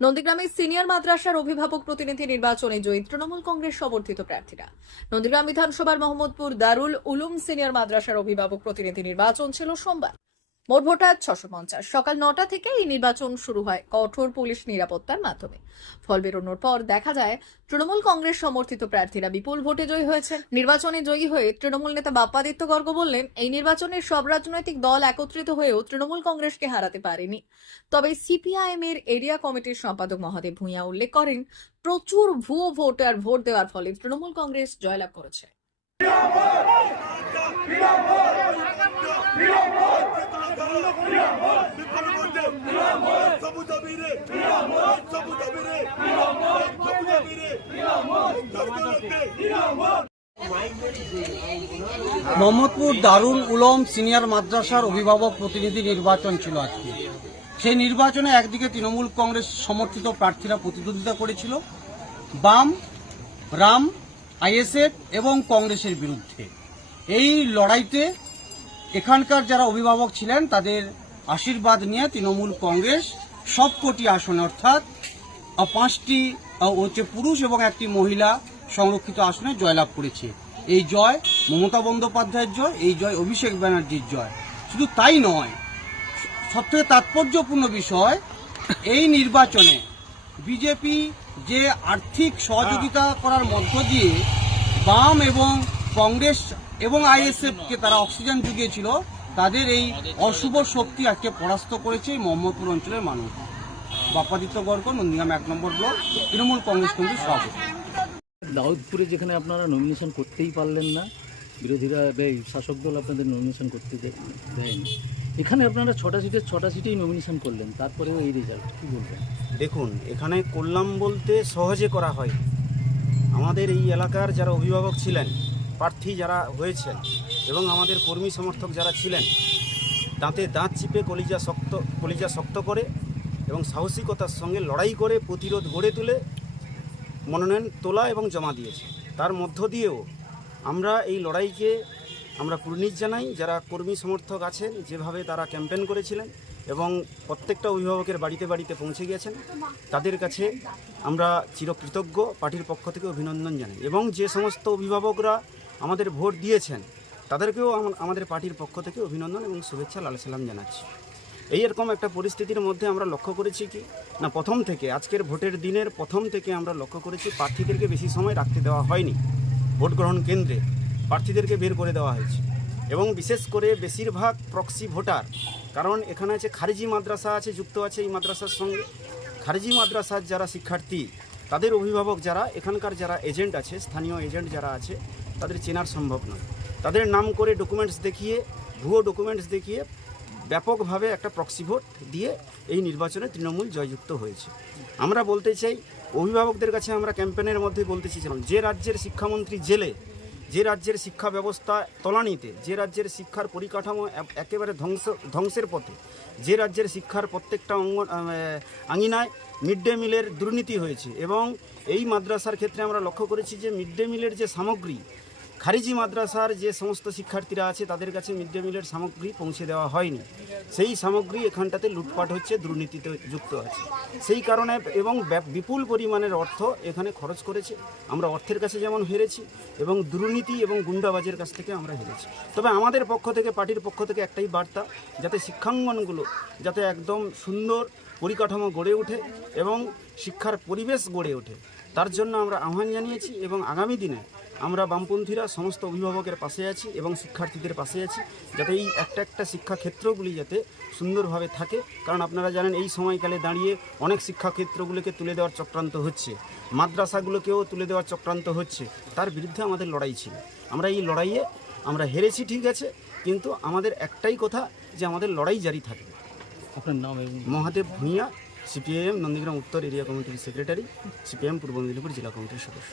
নন্দীগ্রামে সিনিয়র মাদ্রাসার অভিভাবক প্রতিনিধি নির্বাচনে জয়ী তৃণমূল কংগ্রেস সমর্থিত প্রার্থীরা। নন্দীগ্রাম বিধানসভার মোহাম্মদপুর দারুল উলুম সিনিয়র মাদ্রাসার অভিভাবক প্রতিনিধি নির্বাচন ছিল সোমবার। মোট ভোটার ছশো পঞ্চাশ। সকাল নটা থেকে এই নির্বাচন শুরু হয় কঠোর পুলিশ নিরাপত্তার মাধ্যমে। ফল বেরোনোর পর দেখা যায়, তৃণমূল কংগ্রেস সমর্থিত প্রার্থীরা বিপুল ভোটে জয়ী হয়েছে। নির্বাচনে জয়ী হয়ে তৃণমূল নেতা বাপ্পাদিত্য গর্গ বললেন, এই নির্বাচনে সব রাজনৈতিক দল একত্রিত হয়েও তৃণমূল কংগ্রেসকে হারাতে পারেনি। তবে সিপিআইএম এর এরিয়া কমিটির সম্পাদক মহাদেব ভূঁইয়া উল্লেখ করেন, প্রচুর ভুয়ো ভোটার ভোট দেওয়ার ফলে তৃণমূল কংগ্রেস জয়লাভ করেছে। মোহাম্মদপুর দারুল উলম সিনিয়র মাদ্রাসার অভিভাবক প্রতিনিধি নির্বাচন ছিল আজকে। সেই নির্বাচনে একদিকে তৃণমূল কংগ্রেস সমর্থিত প্রার্থীরা প্রতিদ্বন্দ্বিতা করেছিল, বাম, রাম, আইএসএফ এবং কংগ্রেসের বিরুদ্ধে। এই লড়াইতে এখানকার যারা অভিভাবক ছিলেন, তাদের আশীর্বাদ নিয়ে তৃণমূল কংগ্রেস সবকটি আসনে, অর্থাৎ পাঁচটি হচ্ছে পুরুষ এবং একটি মহিলা সংরক্ষিত আসনে জয়লাভ করেছে। এই জয় মমতা বন্দ্যোপাধ্যায়ের জয়, এই জয় অভিষেক ব্যানার্জির জয়। শুধু তাই নয়, সবথেকে তাৎপর্যপূর্ণ বিষয়, এই নির্বাচনে বিজেপি যে আর্থিক সহযোগিতা করার মধ্য দিয়ে বাম এবং কংগ্রেস এবং আইএসএফকে তারা অক্সিজেন জুগিয়েছিল তাদের এই অশুভ শক্তি আজকে পরাস্ত করেছে এই মোহাম্মদপুর অঞ্চলের মানুষ। বাপ্পাদিত্য গর্গ নন্দীগ্রাম এক নম্বর ব্লক তৃণমূল কংগ্রেস কমিটির সভাপতি। দাউদপুরে যেখানে আপনারা নমিনেশন করতেই পারলেন না বিরোধীরা এই শাসক দল আপনাদের নমিনেশন করতে দেয়নি। এখানে আপনারা ছটা সিটের ছটা সিটেই নমিনেশন করলেন তারপরেও এই রেজাল্ট কী বলবেন? দেখুন এখানে করলাম বলতে সহজে করা হয়। আমাদের এই এলাকার যারা অভিভাবক ছিলেন প্রার্থী যারা হয়েছেন এবং আমাদের কর্মী সমর্থক যারা ছিলেন, দাঁতে দাঁত চিপে কলিজা শক্ত কলিজা শক্ত করে এবং সাহসিকতার সঙ্গে লড়াই করে প্রতিরোধ গড়ে তুলে মনোনয়ন তোলা এবং জমা দিয়েছে। তার মধ্য দিয়েও আমরা এই লড়াইকে আমরা কুর্নিশ জানাই, যারা কর্মী সমর্থক আছেন, যেভাবে তারা ক্যাম্পেন করেছিলেন এবং প্রত্যেকটা অভিভাবকের বাড়িতে বাড়িতে পৌঁছে গিয়েছেন, তাদের কাছে আমরা চিরকৃতজ্ঞ, পার্টির পক্ষ থেকে অভিনন্দন জানাই। এবং যে সমস্ত অভিভাবকরা আমাদের ভোট দিয়েছেন, তাদেরকেও আমাদের পার্টির পক্ষ থেকে অভিনন্দন এবং শুভেচ্ছা লাল সালাম জানাচ্ছি। এই এরকম একটা পরিস্থিতির মধ্যে আমরা লক্ষ্য করেছি কি? না, প্রথম থেকে, আজকের ভোটের দিনের প্রথম থেকে আমরা লক্ষ্য করেছি প্রার্থীদেরকে বেশি সময় রাখতে দেওয়া হয়নি। ভোট গ্রহণ কেন্দ্রে প্রার্থীদেরকে বের করে দেওয়া হয়েছে। এবং বিশেষ করে বেশিরভাগ প্রক্সি ভোটার, কারণ এখানে আছে খারিজি মাদ্রাসা আছে, যুক্ত আছে এই মাদ্রাসার সঙ্গে। খারিজি মাদ্রাসার যারা শিক্ষার্থী তাদের অভিভাবক যারা, এখানকার যারা এজেন্ট আছে, স্থানীয় এজেন্ট যারা আছে, তাদের চেনার সম্ভব নয়। তাদের নাম করে ডকুমেন্টস দেখিয়ে, ভুয়ো ডকুমেন্টস দেখিয়ে, ব্যাপকভাবে একটা প্রক্সি ভোট দিয়ে এই নির্বাচনে তৃণমূল জয়যুক্ত হয়েছে। আমরা বলতে চাই, অভিভাবকদের কাছে আমরা ক্যাম্পেনের মধ্যে বলতে চেয়েছিলাম যে রাজ্যের শিক্ষামন্ত্রী জেলে যে রাজ্যের শিক্ষা ব্যবস্থা তলানিতে, যে রাজ্যের শিক্ষার পরিকাঠামো একেবারে ধ্বংস, ধ্বংসের পথে, যে রাজ্যের শিক্ষার প্রত্যেকটা অঙ্গ আঙিনায় মিড ডে মিলের দুর্নীতি হয়েছে এবং এই মাদ্রাসার ক্ষেত্রে আমরা লক্ষ্য করেছি যে মিড ডে মিলের যে সামগ্রী খারিজি মাদ্রাসার যে সমস্ত শিক্ষার্থীরা আছে, তাদের কাছে মিড ডে মিলের সামগ্রী পৌঁছে দেওয়া হয়নি। সেই সামগ্রী এখানটাতে লুটপাট হচ্ছে, দুর্নীতিতে যুক্ত আছে। সেই কারণে এবং বিপুল পরিমাণের অর্থ এখানে খরচ করেছে। আমরা অর্থের কাছে যেমন হেরেছি এবং দুর্নীতি এবং গুন্ডাবাজের কাছ থেকে আমরা হেরেছি। তবে আমাদের পক্ষ থেকে, পার্টির পক্ষ থেকে একটাই বার্তা, যাতে শিক্ষাঙ্গনগুলো যাতে একদম সুন্দর পরিকাঠামো গড়ে ওঠে এবং শিক্ষার পরিবেশ গড়ে ওঠে। তার জন্য আমরা আহ্বান জানিয়েছি এবং আগামী দিনে আমরা বামপন্থীরা সমস্ত অভিভাবকের পাশে আছি এবং শিক্ষার্থীদের পাশে আছি যাতে এই একটা একটা শিক্ষাক্ষেত্রগুলি যাতে সুন্দরভাবে থাকে। কারণ আপনারা জানেন এই সময়কালে দাঁড়িয়ে অনেক শিক্ষাক্ষেত্রগুলোকে তুলে দেওয়ার চক্রান্ত হচ্ছে। মাদ্রাসাগুলোকেও তুলে দেওয়ার চক্রান্ত হচ্ছে। তার বিরুদ্ধে আমাদের লড়াই ছিল। আমরা এই লড়াইয়ে আমরা হেরেছি ঠিক আছে কিন্তু আমাদের একটাই কথা যে আমাদের লড়াই জারি থাকবে। আপনার নাম মহাদেব ভূঁইয়া সিপিআইএম নন্দীগ্রাম উত্তর এরিয়া কমিটির সেক্রেটারি সিপিএম পূর্ব মেদিনীপুর জেলা কমিটির সদস্য।